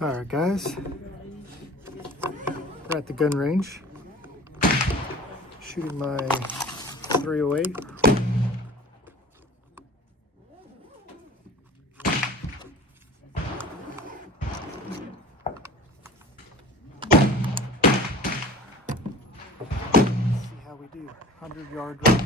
All right, guys, we're at the gun range shooting my 308. See how we do. 100-yard range.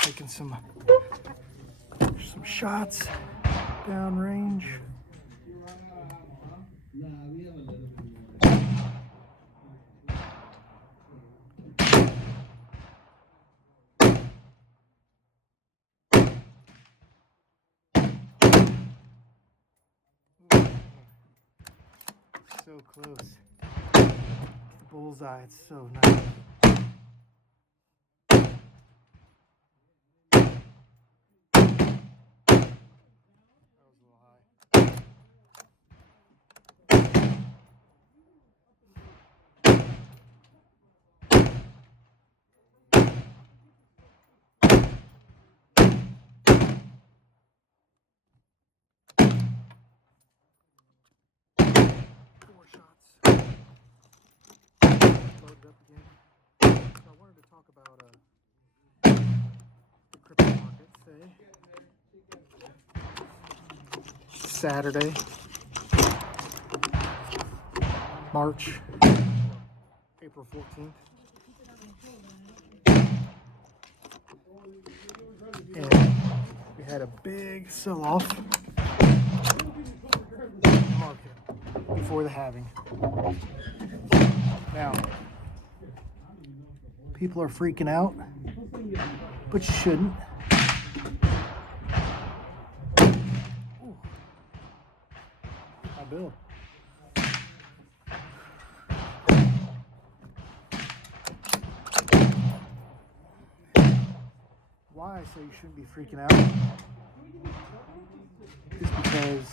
Taking some shots downrange. So close. Bullseye, it's so nice. Up again. So I wanted to talk about the crypto market today. Saturday, April 14th. And we had a big sell-off market before the halving. Now, people are freaking out, but you shouldn't. Ooh. My bill. Why I say you shouldn't be freaking out is because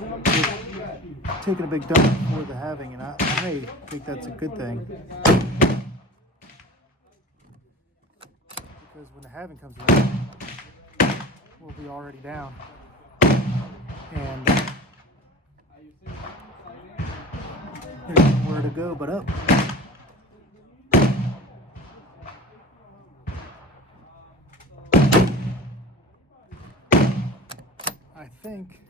we're taking a big dump before the halving, and I think that's a good thing. Because when the halving comes around, we'll be already down. And there's nowhere to go but up. I think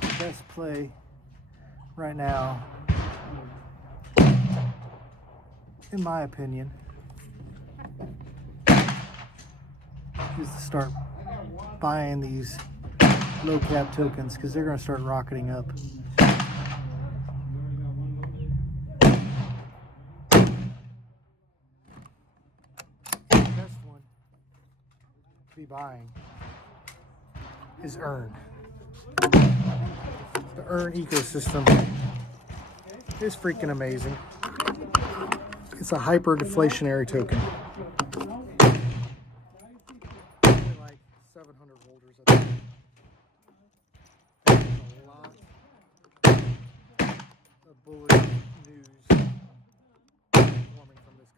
the best play right now, in my opinion, is to start buying these low cap tokens because they're going to start rocketing up. The best one to be buying is EARN. The EARN ecosystem is freaking amazing. It's a hyper deflationary token. Like 700 holders at the moment. There's a lot of bullish news forming from this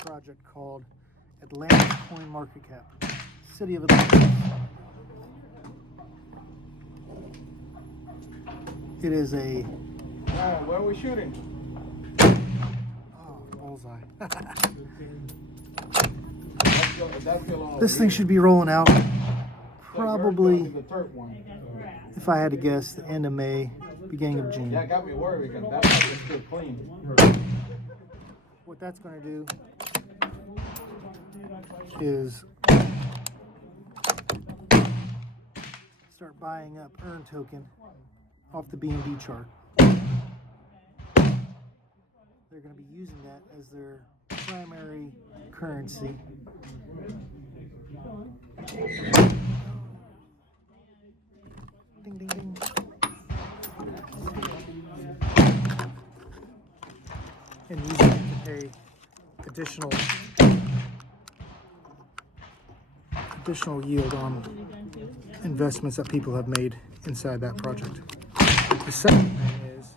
project called Atlantis Coin Market Cap, City of Atlantis. It is a... where are we shooting? Oh, bullseye. This thing should be rolling out probably, if I had to guess, the end of May, beginning of June. That got me worried because that part is still clean. What that's going to do is start buying up earn token off the BNB chart. They're going to be using that as their primary currency. Ding, ding, ding. And using it to pay additional yield on investments that people have made inside that project. The second thing is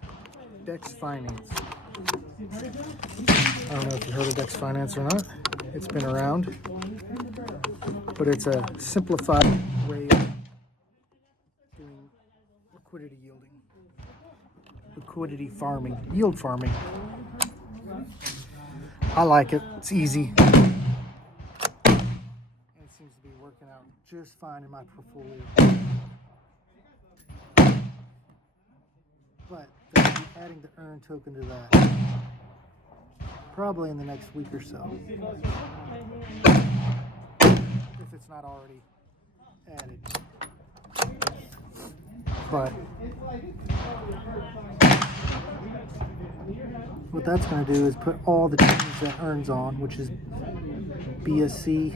Dex Finance. I don't know if you heard of Dex Finance or not. It's been around, but it's a simplified way of doing liquidity yielding, liquidity farming, yield farming. I like it. It's easy. And it seems to be working out just fine in my portfolio. But they'll be adding the earn token to that probably in the next week or so, if it's not already added. But what that's going to do is put all the chains that earns on, which is BSC,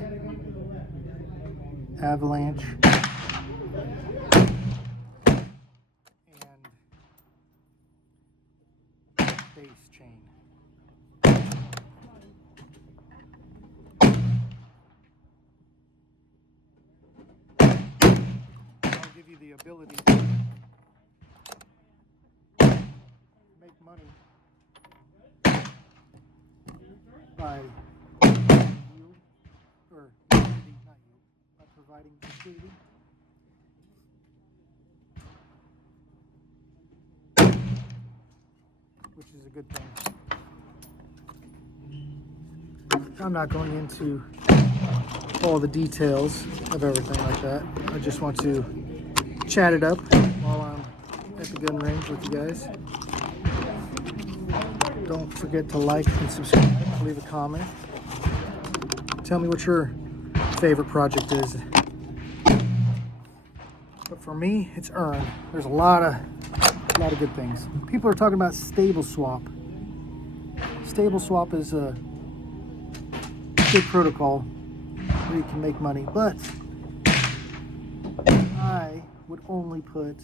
Avalanche, and base chain. I'll give you the ability to make money by yield, or liquidity, not yield, by providing liquidity. Which is a good thing. I'm not going into all the details of everything like that. I just want to chat it up while I'm at the gun range with you guys. Don't forget to like and subscribe, leave a comment. Tell me what your favorite project is. But for me, it's Earn. There's a lot of good things. People are talking about Stable Swap. Stable Swap is a good protocol where you can make money, but I would only put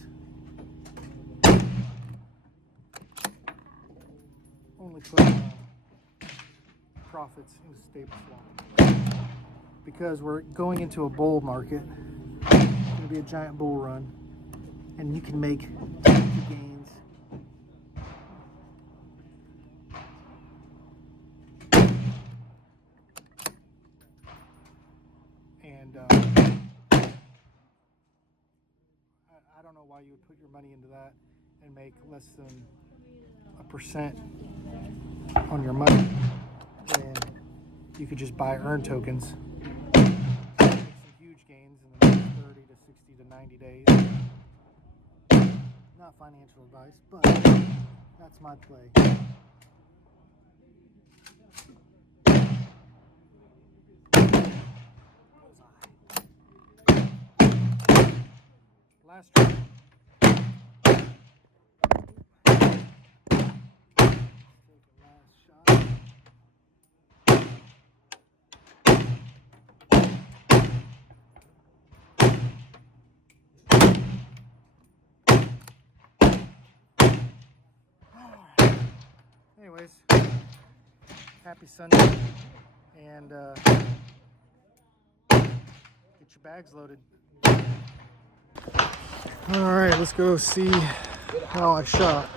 profits into Stable Swap because we're going into a bull market. It's going to be a giant bull run, and you can make gains. And I don't know why you would put your money into that and make less than 1% on your money when you could just buy earn tokens, make some huge gains in the next 30 to 60 to 90 days. Not financial advice, but that's my play. Last try. Anyways, happy Sunday, and get your bags loaded. All right, let's go see how I shot.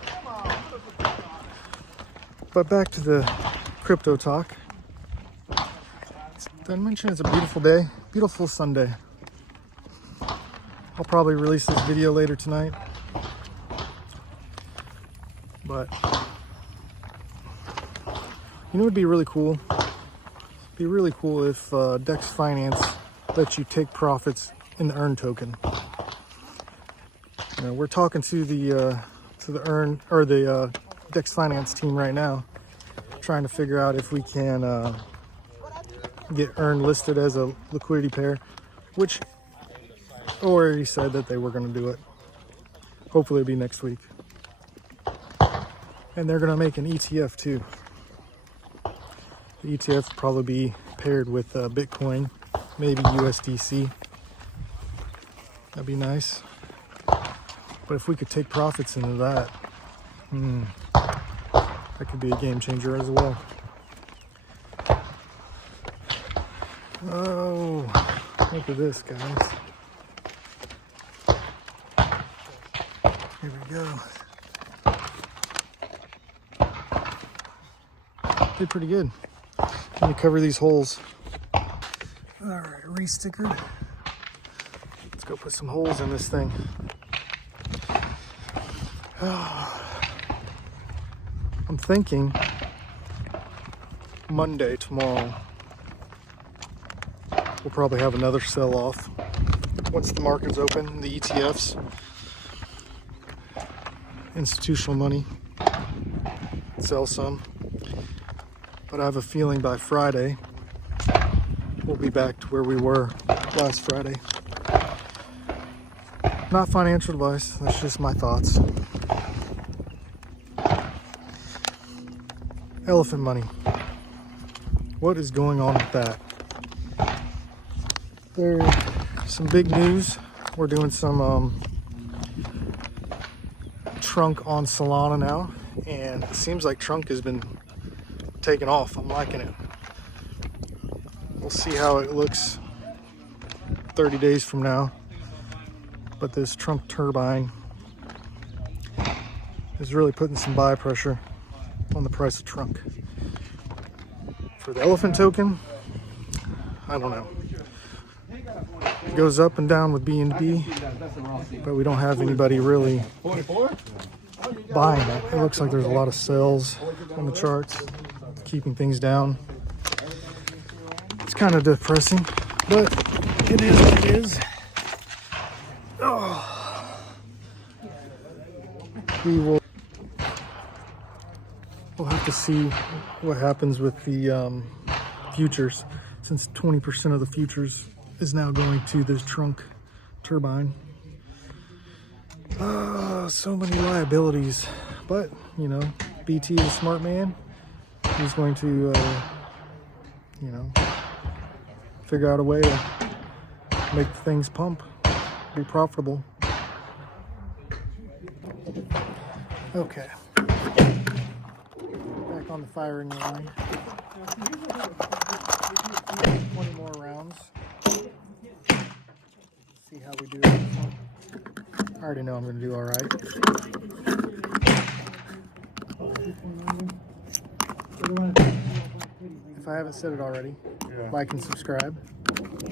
But back to the crypto talk. Did I mention it's a beautiful day? Beautiful Sunday. I'll probably release this video later tonight. But you know, it'd be really cool. It'd be really cool if Dex Finance lets you take profits in the earn token. You know, we're talking to the to the Earn or the Dex Finance team right now, trying to figure out if we can get Earn listed as a liquidity pair, which already said that they were going to do it. Hopefully it'll be next week. And they're going to make an ETF too. The ETF will probably be paired with Bitcoin, maybe USDC. That'd be nice. But if we could take profits into that, that could be a game changer as well. Oh, look at this, guys. Here we go. Did pretty good. Let me cover these holes. All right, re-stickered. Let's go put some holes in this thing. I'm thinking Monday, tomorrow, we'll probably have another sell-off. Once the market's open, the ETFs, institutional money, sell some. But I have a feeling by Friday, we'll be back to where we were last Friday. Not financial advice, that's just my thoughts. Elephant money. What is going on with that? There's some big news. We're doing some Trunk on Solana now, and it seems like Trunk has been taking off. I'm liking it. We'll see how it looks 30 days from now. But this Trunk turbine is really putting some buy pressure on the price of Trunk. For the elephant token, I don't know. It goes up and down with BNB, but we don't have anybody really buying it. It looks like there's a lot of sells on the charts, keeping things down. It's kind of depressing, but it is what it is. Oh. We'll have to see what happens with the futures, since 20% of the futures is now going to this Trunk turbine. So many liabilities, but you know, BT is a smart man. He's going to figure out a way to make things pump, be profitable. Okay, back on the firing line. 20 more rounds. See how we do it. I already know I'm going to do all right. If I haven't said it already, like and subscribe.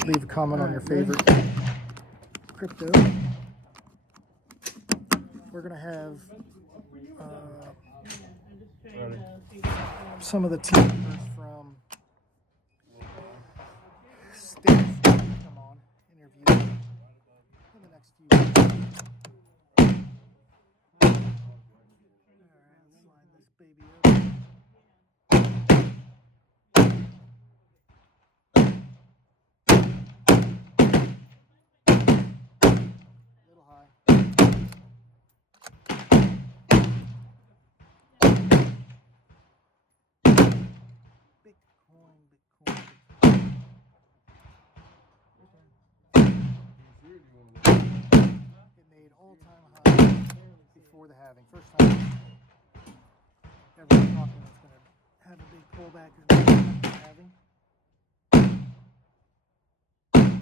Leave a comment on your favorite crypto. We're going to have some of the team members from States come on, interview in the next few weeks. Alright, let's line this baby up. A little high. Bitcoin. It made all-time high before the halving. First time everyone's talking it's going to have a big pullback after the halving.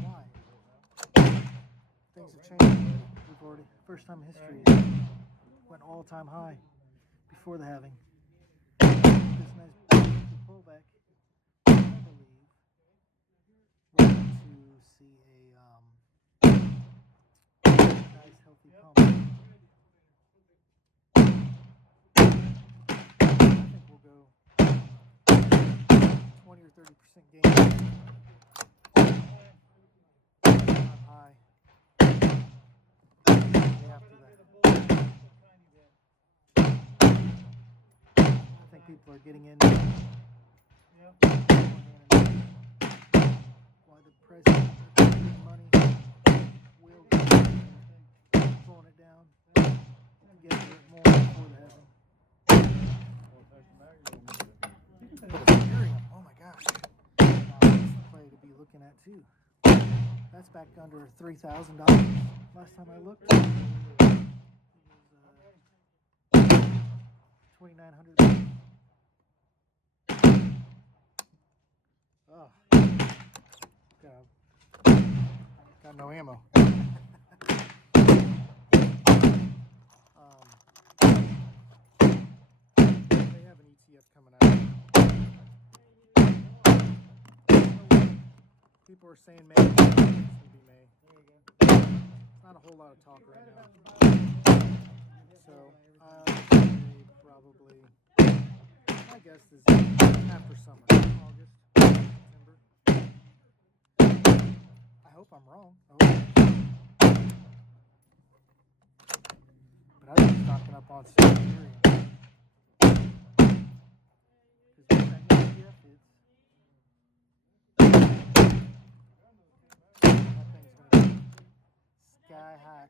Why? Things have changed. We've already, first time in history, went all-time high before the halving. This nice pullback, I believe, we're going to see a nice healthy pump. I think we'll go 20 or 30% gain. Not high. After that. people are getting in. Why the president is getting money, will pulling it down, get it more before the heaven. But Ethereum, oh my gosh, that's the play to be looking at too. That's back under $3,000 last time I looked. It was 2,900. Oh, got no ammo. They have an ETF coming out. People are saying May. It's gonna be May. It's not a whole lot of talk right now. So probably, my guess is after summer, August, September. I hope I'm wrong. But I've been stocking up on Ethereum. Because with that ETF, that thing's going to be sky high.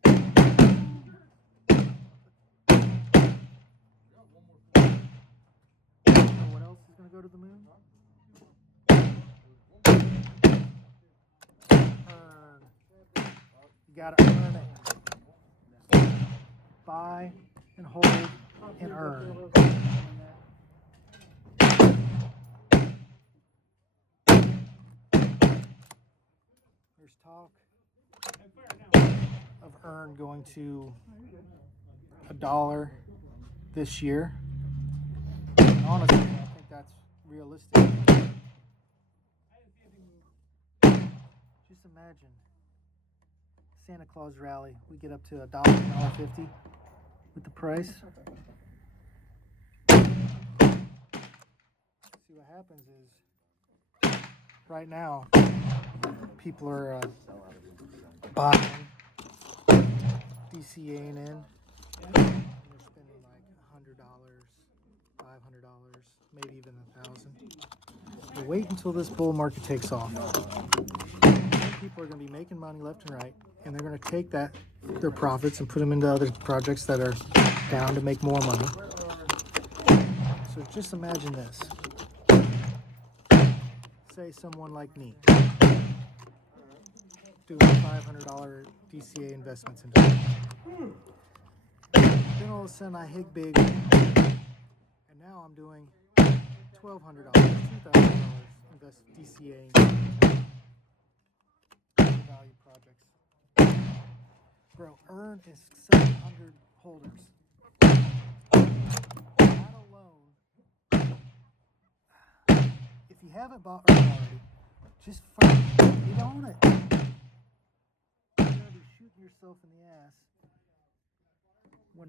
You know what else is going to go to the moon? Earn. You got to earn it. Buy and hold and earn. There's talk of earn going to $1 this year. And honestly, I think that's realistic. Just imagine Santa Claus rally. We get up to $1, $1.50 with the price. See what happens is right now people are buying, DCAing in, and they're spending like $100, $500, maybe even $1,000. But wait until this bull market takes off. People are going to be making money left and right, and they're going to take their profits and put them into other projects that are down to make more money. So just imagine this. Say someone like me doing $500 DCA investments into it. Then all of a sudden I hit big, and now I'm doing $1,200, $2,000 invest DCA value projects. Bro, earn is 700 holders. That alone, if you haven't bought earn already, just get on it. You're gonna be shooting yourself in the ass when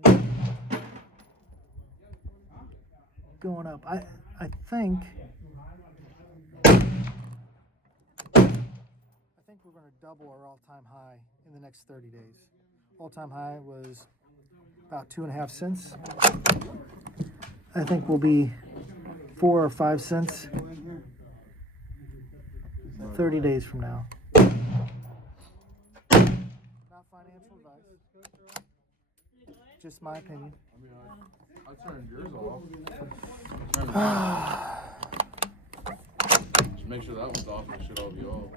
going up. I think we're going to double our all-time high in the next 30 days. All-time high was about 2.5 cents. I think we'll be 4 or 5 cents 30 days from now. Not financial advice. Just my opinion. I turned yours off. Just make sure that one's off and it should all be off.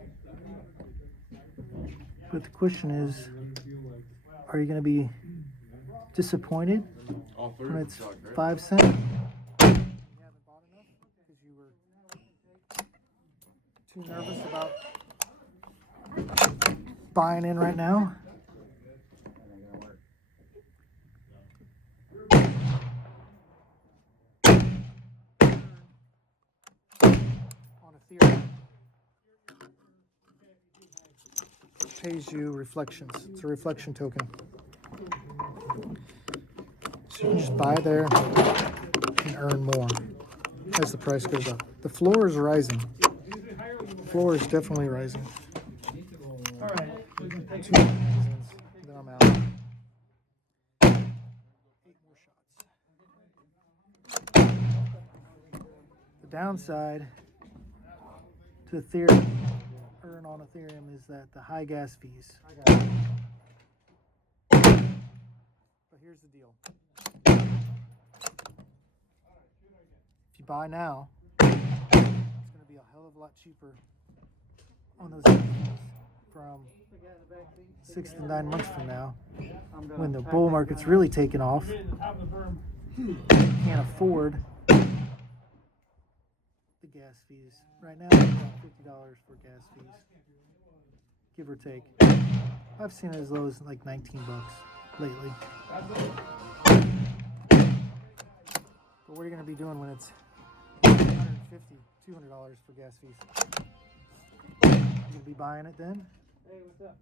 But the question is, are you going to be disappointed when it's 5 cents? You haven't bought enough because you were too nervous about buying in right now? On Ethereum, pays you reflections. It's a reflection token. So you just buy there and earn more as the price goes up. The floor is rising. The floor is definitely rising. All right. 2 more reasons, then I'm out. 8 more shots. Downside to Ethereum, earn on Ethereum, is that the high gas fees. But here's the deal. If you buy now, it's going to be a hell of a lot cheaper on those fees from 6 to 9 months from now, when the bull market's really taken off. You can't afford the gas fees. Right now, it's about $50 for gas fees, give or take. I've seen it as low as like $19 lately. But what are you going to be doing when it's $150, $200 for gas fees? You going to be buying it then? Hey, what's up?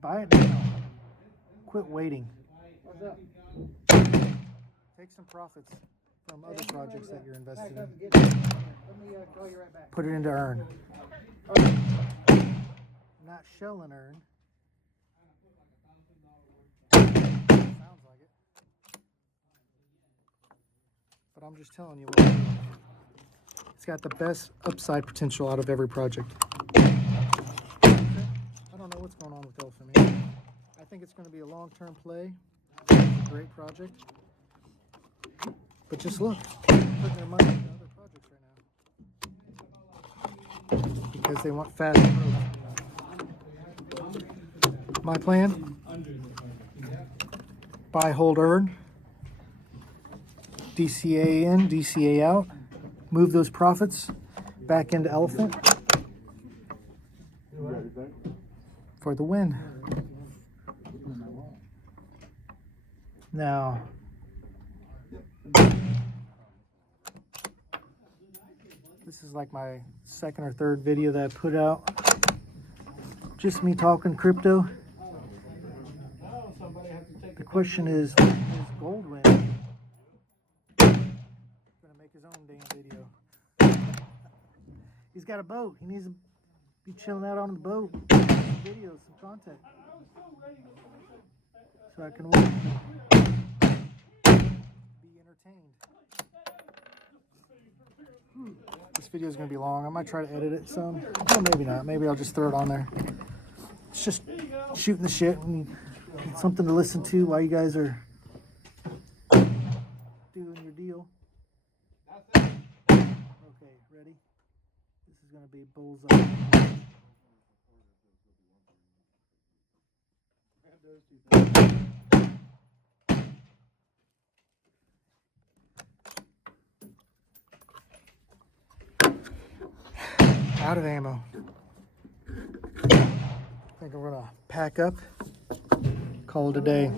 Buy it now. Quit waiting. What's up? Take some profits from other projects that you're investing in. Let me call you right back. Put it into Earn. Not Shell and Earn. Sounds like it. But I'm just telling you what it's got the best upside potential out of every project. I don't know what's going on with Elephant Man. I think it's going to be a long-term play. It's a great project. But just look, putting their money into other projects right now because they want fast growth. My plan: buy, hold, earn, DCA in, DCA out, move those profits back into Elephant for the win. Now, this is like my second or third video that I put out. Just me talking crypto. The question is Goldwyn gonna make his own damn video? He's got a boat. He needs to be chilling out on the boat, some videos, some content, so I can watch it. Be entertained. This video is going to be long. I might try to edit it some. Well, maybe not. Maybe I'll just throw it on there. It's just shooting the shit and something to listen to while you guys are doing your deal. Okay, ready? This is going to be bullseye. Out of ammo. I think I'm gonna pack up, call it a day.